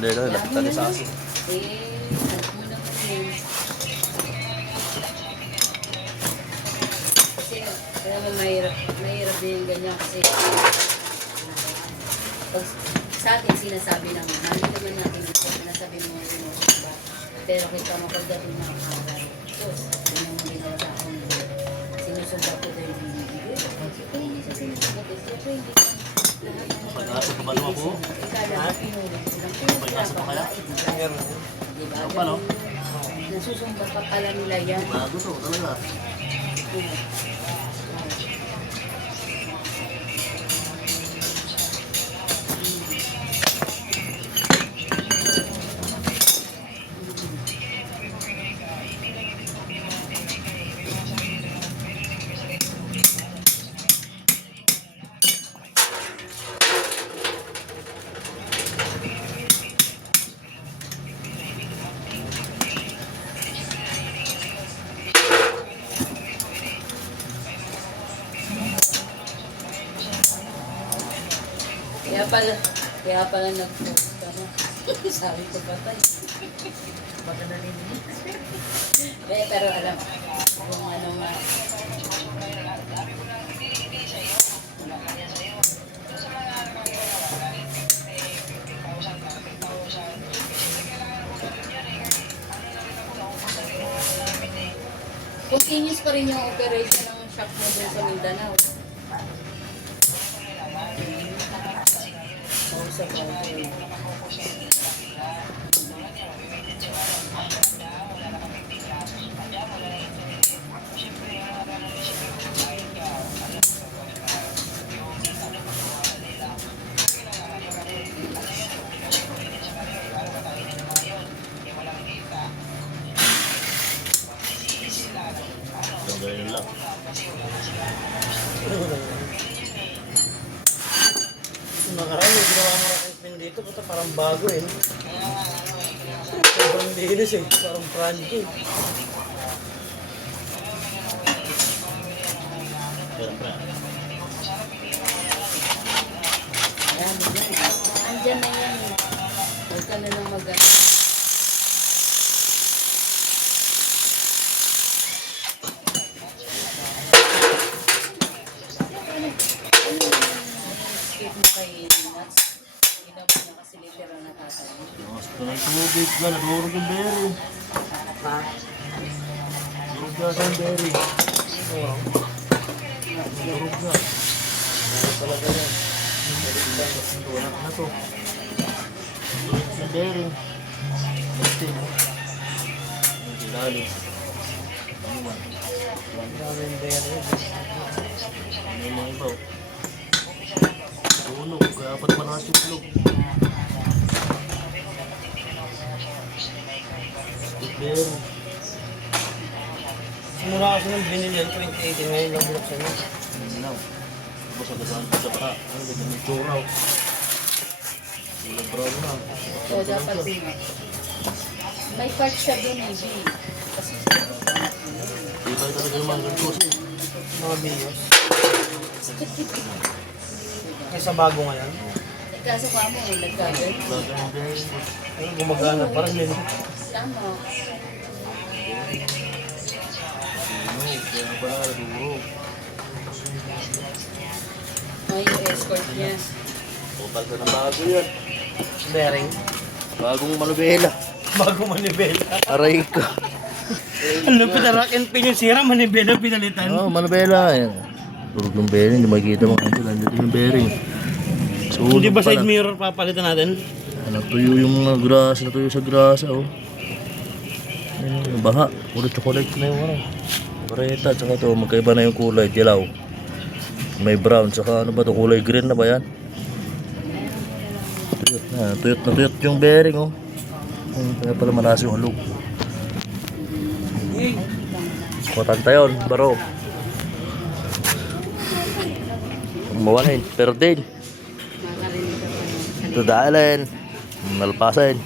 Lalo, tali sa asin. Alam mo naman yan. Kasi, kaya naman mahirap din yung ganyan kasi pag sa atin sinasabi naman, hindi naman natin ito, sinasabi mo ba? Pero kita mo pagdating ng araw, Diyos, yun yung ginawa sa akin. Sinusumbat ko din yung bibigay. Kaya hindi sa sinusumbat ko, siyempre hindi ka lahat ng Pag-asa pa ba naman po? ikala na pinulit ko lang. Pag-asa pa kaya? Diba? Ano pa, no? Nasusumbat pa pala nila yan. Bago to, talaga. Kaya pala nag-post ka na. Sabi ko patay. Baka nalinis. Pero alam, kung ano nga. Continuous pa rin yung operation ng shop mo dun sa Mindanao. Sa bagay. So, ganyan lang. Nakaraan yung ginawa mo rin pin dito, buta parang bago eh. Sobrang linis eh, parang crunchy. Pero pa. Ayan, andyan na yan. Huwag ka na lang mag-ano. Skip mo kay Nuts. Ginawa niya kasi literal na tatay. Mas ko ng tubig ka, nadurog yung berry. Ha? Durog ka sa berry. Oo. Durog ka. Ano talaga yan? Tunak na to. Durog sa berry. Basti. Ilalim. Daming berry. Ano yung mga ibaw? Tulog, kaya pa naman nasa tulog. Berry. Simula kasi nung binili yan, 2018 ngayon lang binuksan niya. Now, tapos agad-agad ko sa baka. Ano, ganda ng turaw. Kulay brown na. So, dapat din. May part siya dun eh. Kasi Iba talaga yung mga ganito kasi. Mga bios. Kaysa bago ngayon. kaso ka mo, nagkagal. Baga ng berry. Pero gumagana pa rin yun. Tama. Sino, kaya pala nadurog. Ay, yung escort niya. Total ka na bago yan. Bearing. Bagong manubela. Bago manibela. Aray ko. Ang lupit na rock and pin yung sira, manibela pinalitan. Oo, manubela. Ayan. Durog ng bearing, hindi makikita mo. Nandito yung bearing. So, Hindi ba side mirror papalitan natin? natuyo yung mga grasa, natuyo sa grasa, oh. Ayan, baha. Puro chocolate na yung ano. Bareta, tsaka to, magkaiba na yung kulay, dilaw. May brown, tsaka ano ba to, kulay green na ba yan? Tuyot na, tuyot na tuyot yung bearing, oh. Kaya pala manas yung halog. Kutan tayo, baro. Mawanin, pero din. Makakarinig ka pa nun. Tudaalin, nalpasin.